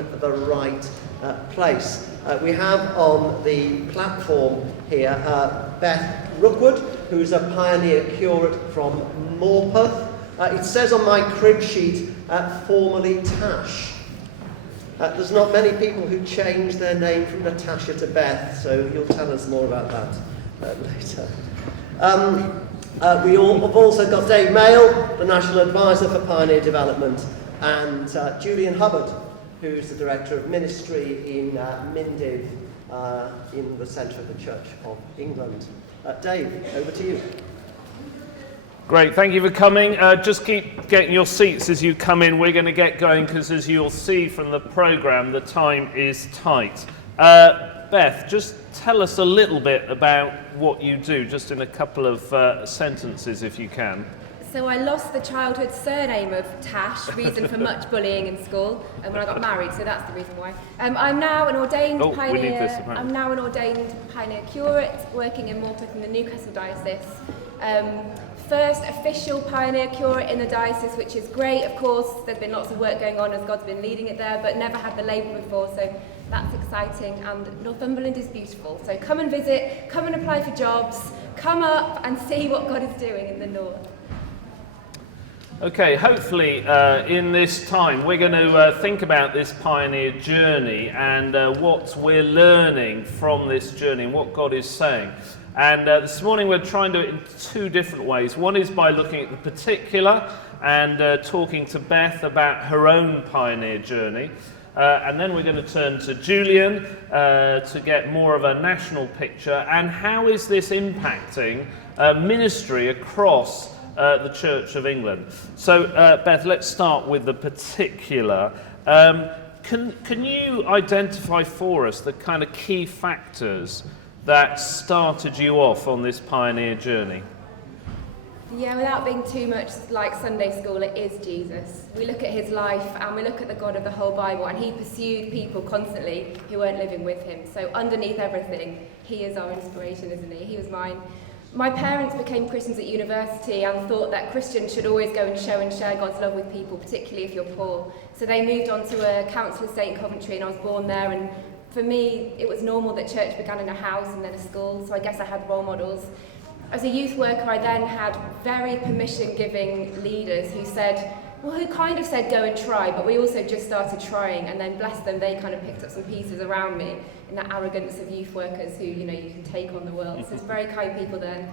in the right place. We have on the platform here Beth Rookwood, who's a pioneer curate from Morpeth. It says on my crib sheet, formerly Tash. There's not many people who change their name from Natasha to Beth, so you'll tell us more about that later. We have also got Dave Mayle, the National Advisor for Pioneer Development, and Julian Hubbard, who's the Director of Ministry in Mindiv, in the centre of the Church of England. Dave, over to you. Great, thank you for coming. Just keep getting your seats as you come in. We're going to get going because, as you'll see from the programme, the time is tight. Beth, just tell us a little bit about what you do, just in a couple of sentences if you can. So I lost the childhood surname of Tash, reason for much bullying in school, and when I got married, so that's the reason why. I'm now an ordained pioneer. I'm now an ordained pioneer curate, working in Morpeth in the Newcastle diocese. First official pioneer curate in the diocese, which is great. Of course, there's been lots of work going on as God's been leading it there, but never had the label before, so that's exciting. And Northumberland is beautiful, so come and visit, come and apply for jobs, come up and see what God is doing in the north. Okay, hopefully in this time we're going to think about this pioneer journey and what we're learning from this journey and what God is saying. And this morning we're trying to do it in two different ways. One is by looking at the particular and talking to Beth about her own pioneer journey. And then we're going to turn to Julian to get more of a national picture and how is this impacting ministry across the Church of England. So, Beth, let's start with the particular. Can you identify for us the kind of key factors that started you off on this pioneer journey? Yeah, without being too much like Sunday school, it is Jesus. We look at his life and we look at the God of the whole Bible, and he pursued people constantly who weren't living with him. So underneath everything, he is our inspiration, isn't he? He was mine. My parents became Christians at university and thought that Christians should always go and show and share God's love with people, particularly if you're poor. So they moved on to a council estate in Coventry, and I was born there. And for me, it was normal that church began in a house and then a school, so I guess I had role models. As a youth worker, I then had very permission-giving leaders who kind of said go and try, but we also just started trying, and then bless them, they kind of picked up some pieces around me in that arrogance of youth workers who, you can take on the world. So it's very kind people then.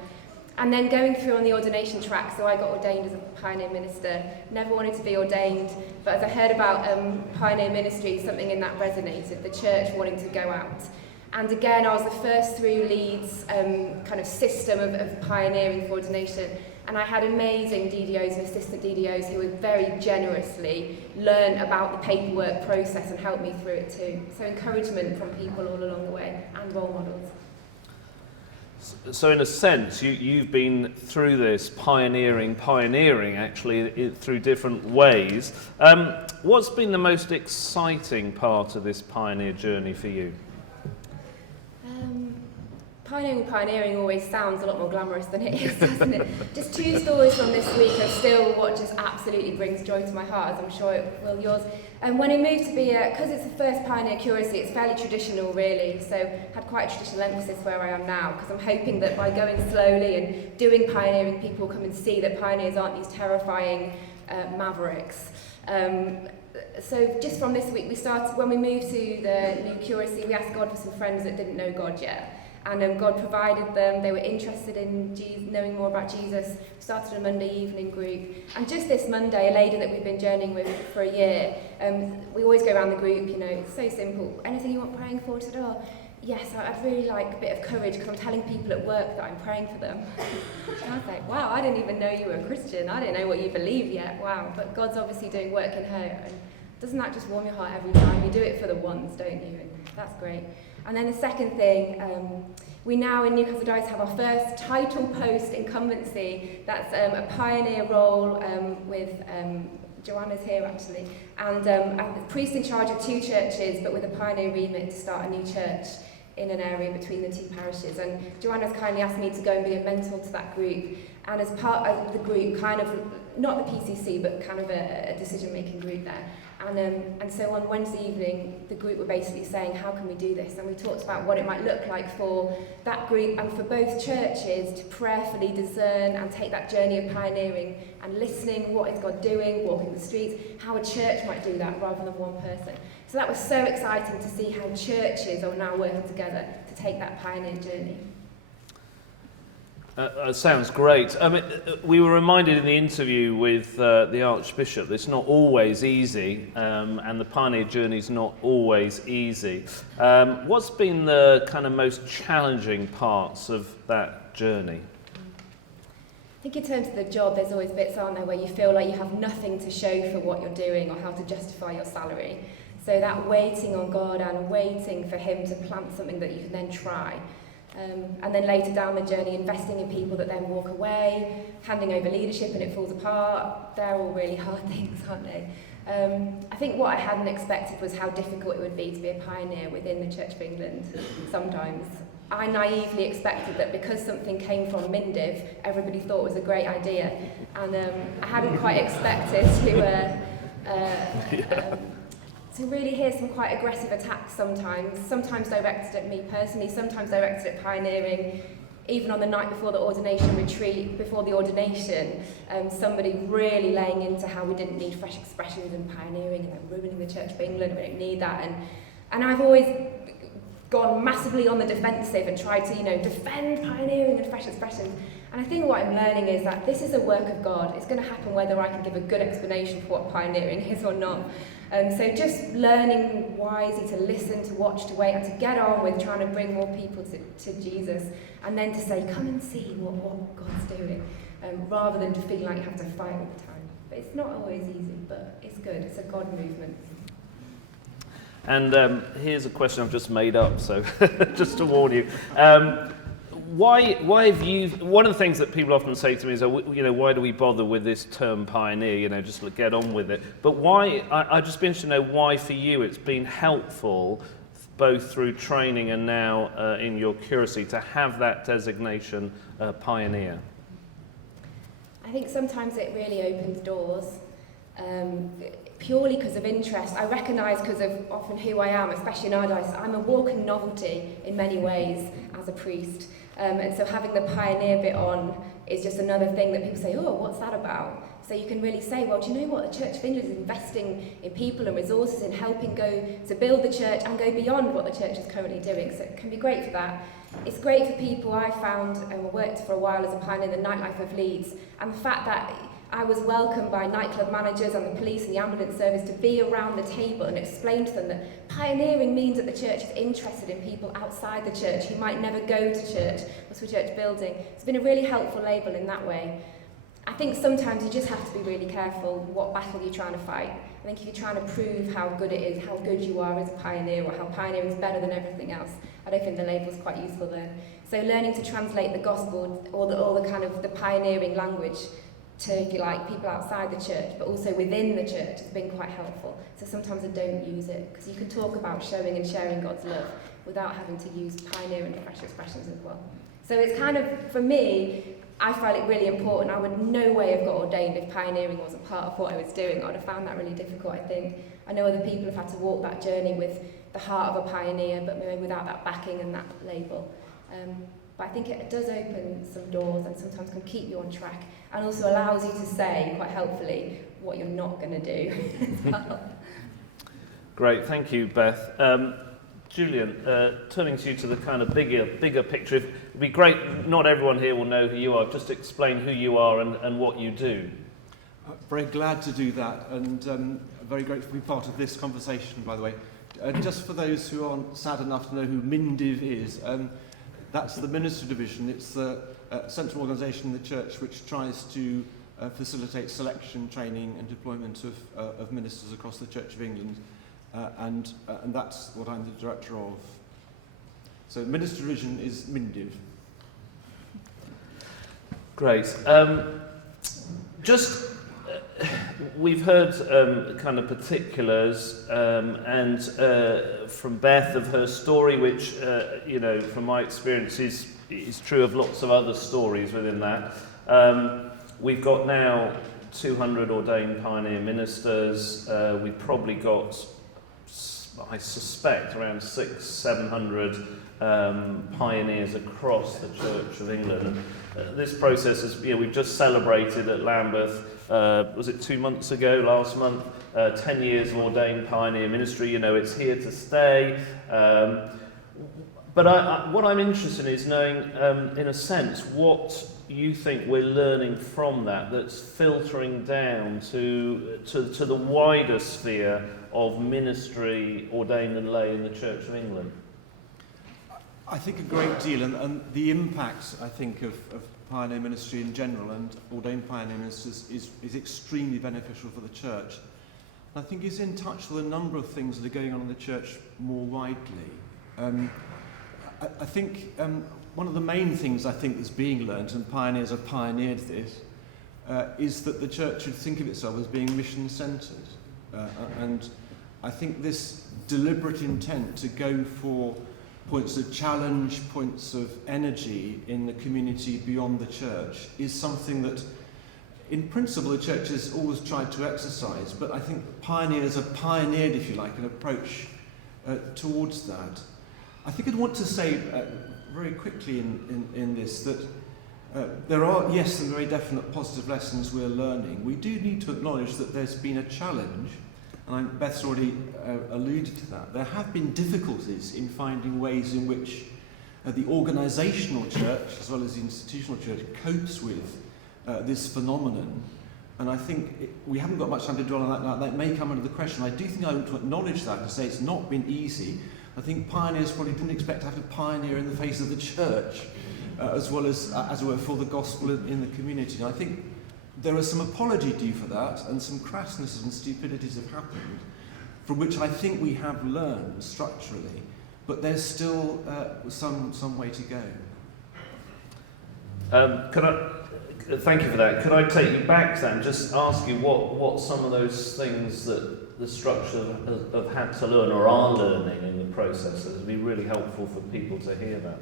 And then going through on the ordination track, so I got ordained as a pioneer minister. Never wanted to be ordained, but as I heard about pioneer ministry, something in that resonated, the church wanting to go out. And again, I was the first through Leeds kind of system of pioneering for ordination. And I had amazing DDOs and assistant DDOs who would very generously learn about the paperwork process and help me through it too. So encouragement from people all along the way and role models. So in a sense, you've been through this pioneering actually through different ways. What's been the most exciting part of this pioneer journey for you? Pioneering always sounds a lot more glamorous than it is, doesn't it? Just two stories from this week are still what just absolutely brings joy to my heart, as I'm sure it will yours. And when I moved to be because it's the first pioneer curacy, it's fairly traditional really, so had quite a traditional emphasis where I am now, because I'm hoping that by going slowly and doing pioneering, people will come and see that pioneers aren't these terrifying mavericks. So just from this week, when we moved to the new curacy, we asked God for some friends that didn't know God yet. And God provided them. They were interested in knowing more about Jesus. We started a Monday evening group. And just this Monday, a lady that we've been journeying with for a year, we always go around the group, it's so simple. Anything you want praying for? I said, yes, I'd really like a bit of courage because I'm telling people at work that I'm praying for them. And I was like, wow, I didn't even know you were a Christian. I didn't know what you believe yet. Wow. But God's obviously doing work in her. And doesn't that just warm your heart every time? You do it for the ones, don't you? And that's great. And then the second thing, we now in Newcastle Diocese have our first title post incumbency. That's a pioneer role with Joanna's here actually, and a priest in charge of two churches, but with a pioneer remit to start a new church in an area between the two parishes. And Joanna's kindly asked me to go and be a mentor to that group. And as part of the group, kind of not the PCC, but kind of a decision-making group there. And so on Wednesday evening, the group were basically saying, how can we do this? And we talked about what it might look like for that group and for both churches to prayerfully discern and take that journey of pioneering and listening, what is God doing, walking the streets, how a church might do that rather than one person. So that was so exciting to see how churches are now working together to take that pioneer journey. Sounds great. We were reminded in the interview with the Archbishop that it's not always easy, and the pioneer journey is not always easy. What's been the kind of most challenging parts of that journey? I think in terms of the job, there's always bits, aren't there, where you feel like you have nothing to show for what you're doing or how to justify your salary. So that waiting on God and waiting for him to plant something that you can then try. And then later down the journey, investing in people that then walk away, handing over leadership and it falls apart. They're all really hard things, aren't they? I think what I hadn't expected was how difficult it would be to be a pioneer within the Church of England sometimes. I naively expected that because something came from Mindiv, everybody thought it was a great idea. And I hadn't quite expected to really hear some quite aggressive attacks sometimes directed at me personally, sometimes directed at pioneering. Even on the night before the ordination retreat, before the ordination, somebody really laying into how we didn't need fresh expressions and pioneering and like ruining the Church of England, we don't need that. And I've always gone massively on the defensive and tried to, defend pioneering and fresh expressions. And I think what I'm learning is that this is a work of God. It's going to happen whether I can give a good explanation for what pioneering is or not. So just learning wisely to listen, to watch, to wait, and to get on with trying to bring more people to Jesus, and then to say, come and see what God's doing, rather than to feel like you have to fight all the time. But it's not always easy, but it's good. It's a God movement. And here's a question I've just made up, so just to warn you. Why have you? One of the things that people often say to me is, why do we bother with this term pioneer? Just get on with it. But why? I'd just be interested to know why for you it's been helpful, both through training and now in your curacy, to have that designation pioneer. I think sometimes it really opens doors. Purely because of interest. I recognise because of often who I am, especially in our diocese, I'm a walking novelty in many ways as a priest. And so having the pioneer bit on is just another thing that people say, oh, what's that about? So you can really say, well, do you know what? The Church of England is investing in people and resources in helping go to build the church and go beyond what the church is currently doing. So it can be great for that. It's great for people. I found and worked for a while as a pioneer in the nightlife of Leeds. And the fact that I was welcomed by nightclub managers and the police and the ambulance service to be around the table and explain to them that pioneering means that the church is interested in people outside the church who might never go to church or to a church building. It's been a really helpful label in that way. I think sometimes you just have to be really careful what battle you're trying to fight. I think if you're trying to prove how good it is, how good you are as a pioneer, or how pioneering is better than everything else, I don't think the label's quite useful there. So learning to translate the gospel or the kind of the pioneering language to, if you like, people outside the church, but also within the church has been quite helpful. So sometimes I don't use it, because you can talk about showing and sharing God's love without having to use pioneer and fresh expressions as well. So it's kind of, for me, I find it really important. I would no way have got ordained if pioneering wasn't part of what I was doing. I would have found that really difficult, I think. I know other people have had to walk that journey with the heart of a pioneer, but maybe without that backing and that label. But I think it does open some doors and sometimes can keep you on track, and also allows you to say, quite helpfully, what you're not going to do as well. Great, thank you, Beth. Julian, turning to you to the kind of bigger picture, it'd be great, not everyone here will know who you are, just explain who you are and what you do. Very glad to do that, and very grateful to be part of this conversation, by the way. Just for those who aren't sad enough to know who Mindiv is, that's the Ministry Divison. It's the central organisation in the church which tries to facilitate selection, training and deployment of ministers across the Church of England. And that's what I'm the director of. So Ministry Divison is Mindiv. Great. We've heard kind of particulars and from Beth of her story, which from my experience is true of lots of other stories within that. We've got now 200 ordained pioneer ministers. We've probably got, I suspect, around 600-700 pioneers across the Church of England. And this process is, we've just celebrated at Lambeth, was it 2 months ago, last month, 10 years of ordained pioneer ministry. It's here to stay. But what I'm interested in is knowing, in a sense, what you think we're learning from that's filtering down to the wider sphere of ministry, ordained and lay in the Church of England. I think a great deal, and the impact, I think, of pioneer ministry in general and ordained pioneer ministers is extremely beneficial for the church. I think it's in touch with a number of things that are going on in the church more widely. I think one of the main things I think that's being learnt, and pioneers have pioneered this, is that the church should think of itself as being mission-centred. And I think this deliberate intent to go for points of challenge, points of energy in the community beyond the church is something that, in principle, the church has always tried to exercise, but I think pioneers have pioneered, if you like, an approach towards that. I think I'd want to say very quickly in this that there are, yes, some very definite positive lessons we're learning. We do need to acknowledge that there's been a challenge, and Beth's already alluded to that. There have been difficulties in finding ways in which the organisational church, as well as the institutional church, copes with this phenomenon. And I think we haven't got much time to dwell on that now. That may come under the question. I do think I want to acknowledge that and say it's not been easy. I think pioneers probably didn't expect to have to pioneer in the face of the church, as well as it were, for the gospel in the community. And I think there is some apology due for that, and some crassnesses and stupidities have happened, from which I think we have learned structurally, but there's still some way to go. Thank you for that. Could I take you back to that and just ask you what some of those things that the structure have had to learn or are learning in the process? It would be really helpful for people to hear that.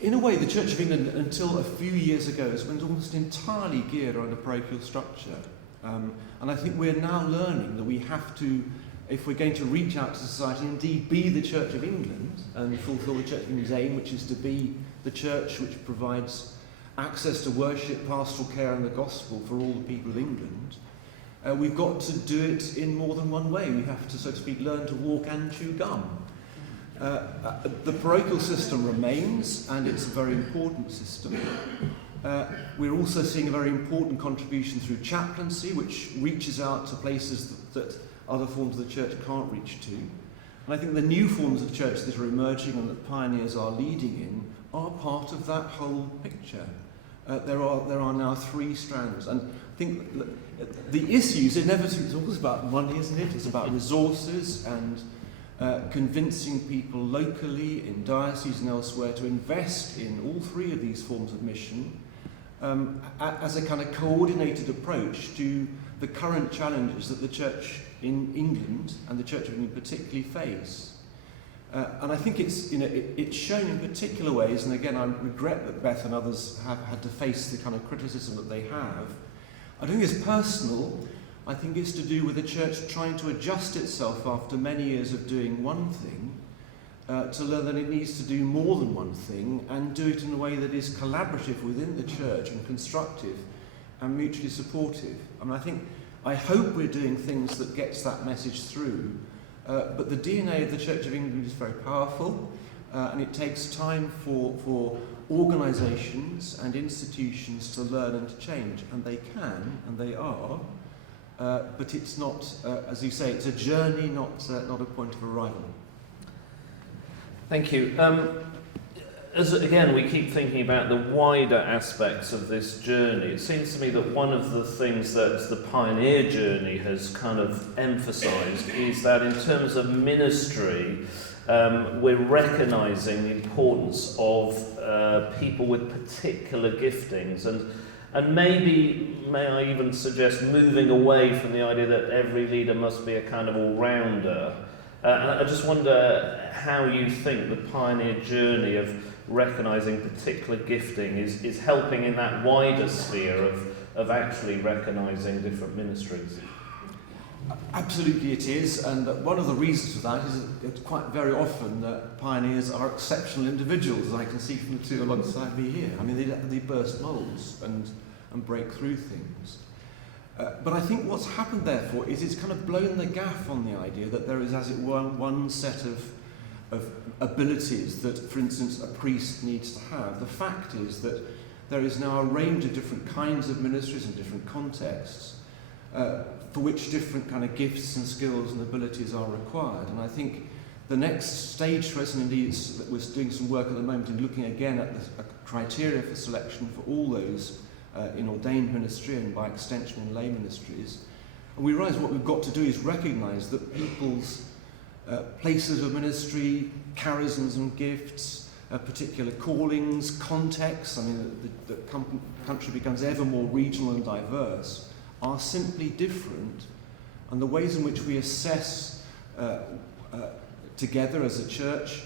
In a way, the Church of England, until a few years ago, has been almost entirely geared around a parochial structure. And I think we're now learning that we have to, if we're going to reach out to society, indeed be the Church of England and fulfil the Church of England's aim, which is to be the church which provides access to worship, pastoral care and the gospel for all the people of England, we've got to do it in more than one way. We have to, so to speak, learn to walk and chew gum. The parochial system remains, and it's a very important system. We're also seeing a very important contribution through chaplaincy, which reaches out to places that other forms of the church can't reach to. And I think the new forms of church that are emerging and that pioneers are leading in are part of that whole picture. There are now 3 strands, and I think the issues inevitably, it's always about money, isn't it? It's about resources and convincing people locally, in dioceses and elsewhere, to invest in all 3 of these forms of mission as a kind of coordinated approach to the current challenges that the church in England and the Church of England particularly face. And I think it's shown in particular ways, and again I regret that Beth and others have had to face the kind of criticism that they have. I don't think it's personal. I think it's to do with the church trying to adjust itself after many years of doing one thing, to learn that it needs to do more than one thing and do it in a way that is collaborative within the church and constructive and mutually supportive. I hope we're doing things that gets that message through, but the DNA of the Church of England is very powerful, and it takes time for organisations and institutions to learn and to change, and they can, and they are, but it's not, as you say, it's a journey, not a point of arrival. Thank you. As again, we keep thinking about the wider aspects of this journey. It seems to me that one of the things that the pioneer journey has kind of emphasised is that in terms of ministry, we're recognising the importance of people with particular giftings, and maybe, may I even suggest, moving away from the idea that every leader must be a kind of all-rounder. I just wonder how you think the pioneer journey of recognising particular gifting is helping in that wider sphere of actually recognising different ministries. Absolutely it is, and one of the reasons for that is that quite very often pioneers are exceptional individuals, as I can see from the two alongside me here. I mean, they burst moulds and break through things. But I think what's happened, therefore, is it's kind of blown the gaff on the idea that there is, as it were, one set of abilities that, for instance, a priest needs to have. The fact is that there is now a range of different kinds of ministries in different contexts, for which different kind of gifts and skills and abilities are required. And I think the next stage for us, and indeed we're doing some work at the moment in looking again at the criteria for selection for all those in ordained ministry and by extension in lay ministries. And we realise what we've got to do is recognise that people's places of ministry, charisms and gifts, particular callings, contexts, I mean the country becomes ever more regional and diverse, are simply different, and the ways in which we assess together as a church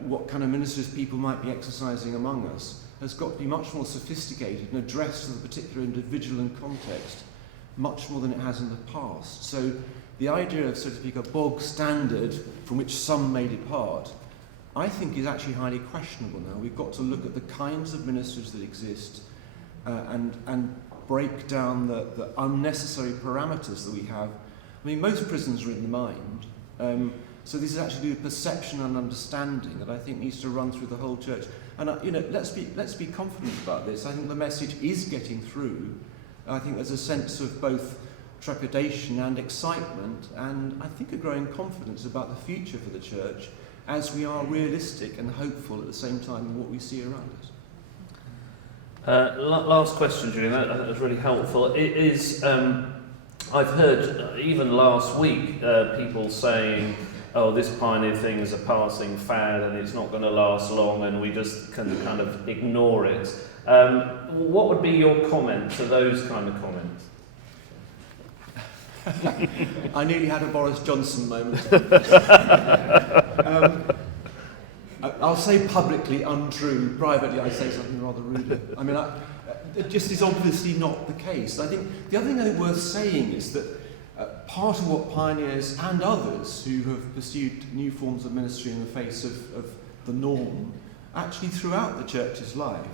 what kind of ministries people might be exercising among us has got to be much more sophisticated and addressed to the particular individual and context much more than it has in the past. So the idea of, so to speak, a bog standard from which some may depart, I think is actually highly questionable now. We've got to look at the kinds of ministries that exist and break down the unnecessary parameters that we have. I mean, most prisons are in the mind, so this is actually a perception and understanding that I think needs to run through the whole church. And let's be confident about this. I think the message is getting through. I think there's a sense of both trepidation and excitement, and I think a growing confidence about the future for the church, as we are realistic and hopeful at the same time in what we see around us. Last question, Julian, that was really helpful. It is, I've heard even last week people saying, oh, this pioneer thing is a passing fad and it's not going to last long and we just can kind of ignore it. What would be your comment to those kind of comments? I nearly had a Boris Johnson moment. I'll say publicly untrue, privately I say something rather ruder. I mean, it just is obviously not the case. I think the other thing I think worth saying is that part of what pioneers and others who have pursued new forms of ministry in the face of the norm, actually throughout the church's life,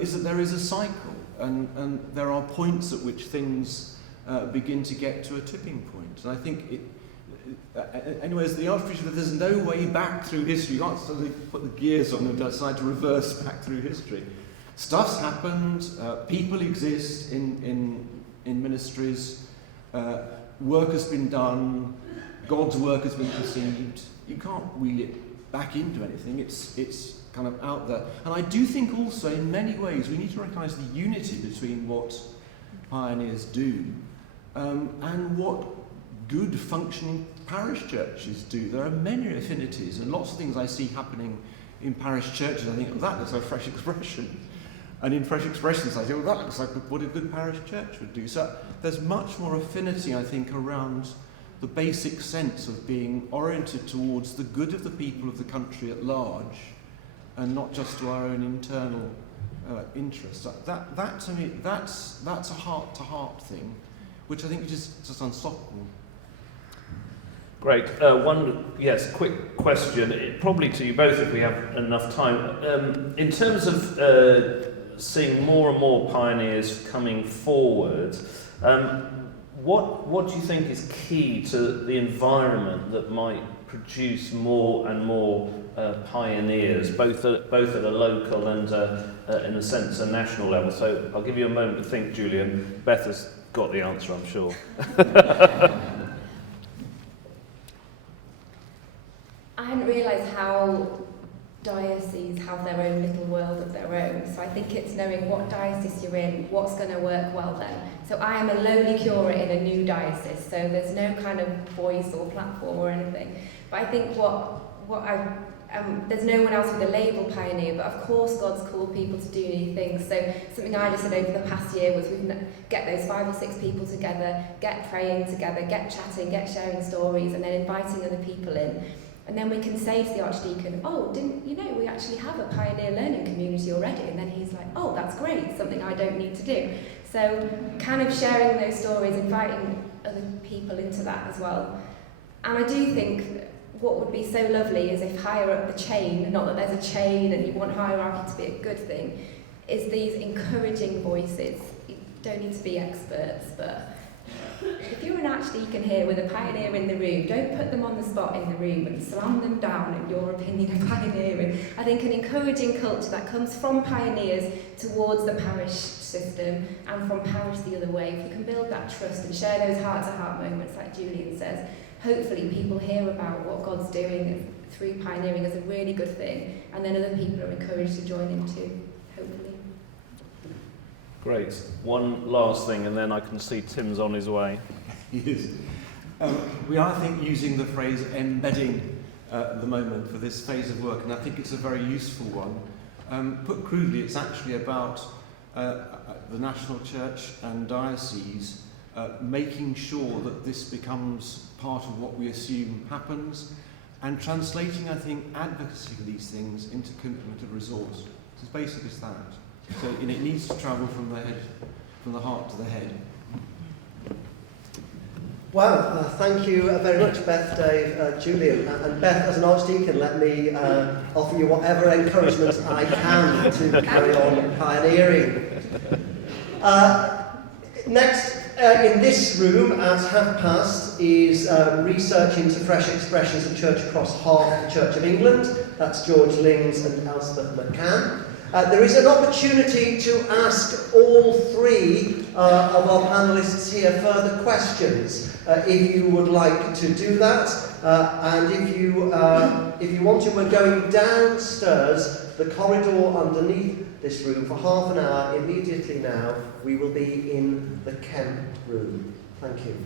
is that there is a cycle, and there are points at which things begin to get to a tipping point. And I think anyways, the Archbishop, that there's no way back through history. You can't suddenly put the gears on and decide to reverse back through history. Stuff's happened, people exist in ministries, work has been done, God's work has been perceived. You can't wheel it back into anything, it's kind of out there. And I do think also in many ways we need to recognise the unity between what pioneers do and what good functioning parish churches do. There are many affinities and lots of things I see happening in parish churches. I think, oh, that looks like a fresh expression. And in fresh expressions I think, well, that looks like what a good parish church would do. So there's much more affinity, I think, around the basic sense of being oriented towards the good of the people of the country at large and not just to our own internal interests. That to me, that's a heart-to-heart thing, which I think is just unstoppable. Great. Quick question, probably to you both if we have enough time. In terms of seeing more and more pioneers coming forward, what do you think is key to the environment that might produce more and more pioneers, both at a local and, in a sense, a national level? So I'll give you a moment to think, Julian. Beth has got the answer, I'm sure. I hadn't realised how dioceses have their own little world of their own. So I think it's knowing what diocese you're in, what's going to work well then. So I am a lowly curate in a new diocese, so there's no kind of voice or platform or anything. But I think there's no one else with a label pioneer, but of course God's called people to do new things. So something I just said over the past year was we get those 5 or 6 people together, get praying together, get chatting, get sharing stories, and then inviting other people in. And then we can say to the Archdeacon, oh, didn't you know we actually have a pioneer learning community already? And then he's like, oh, that's great, something I don't need to do. So kind of sharing those stories, inviting other people into that as well. And I do think what would be so lovely is if higher up the chain, not that there's a chain and you want hierarchy to be a good thing, is these encouraging voices. You don't need to be experts, but if you're an archdeacon here with a pioneer in the room, don't put them on the spot in the room and slam them down in your opinion of pioneering. I think an encouraging culture that comes from pioneers towards the parish system and from parish the other way, if we can build that trust and share those heart-to-heart moments like Julian says, hopefully people hear about what God's doing through pioneering as a really good thing, and then other people are encouraged to join in too, hopefully. Great. One last thing, and then I can see Tim's on his way. He is. We are, I think, using the phrase embedding at the moment for this phase of work, and I think it's a very useful one. Put crudely, it's actually about the national church and diocese making sure that this becomes part of what we assume happens, and translating, I think, advocacy for these things into commitment of resource. It's as basic as that. So it needs to travel from the heart to the head. Well, thank you very much, Beth, Dave, Julian. And Beth, as an archdeacon, let me offer you whatever encouragement I can to carry on pioneering. Next, in this room at past is research into fresh expressions of church across half the Church of England. That's George Lings and Elspeth McCann. There is an opportunity to ask all three of our panellists here further questions if you would like to do that. And if you want to, we're going downstairs, the corridor underneath this room for half an hour. Immediately now, we will be in the Kemp room. Thank you.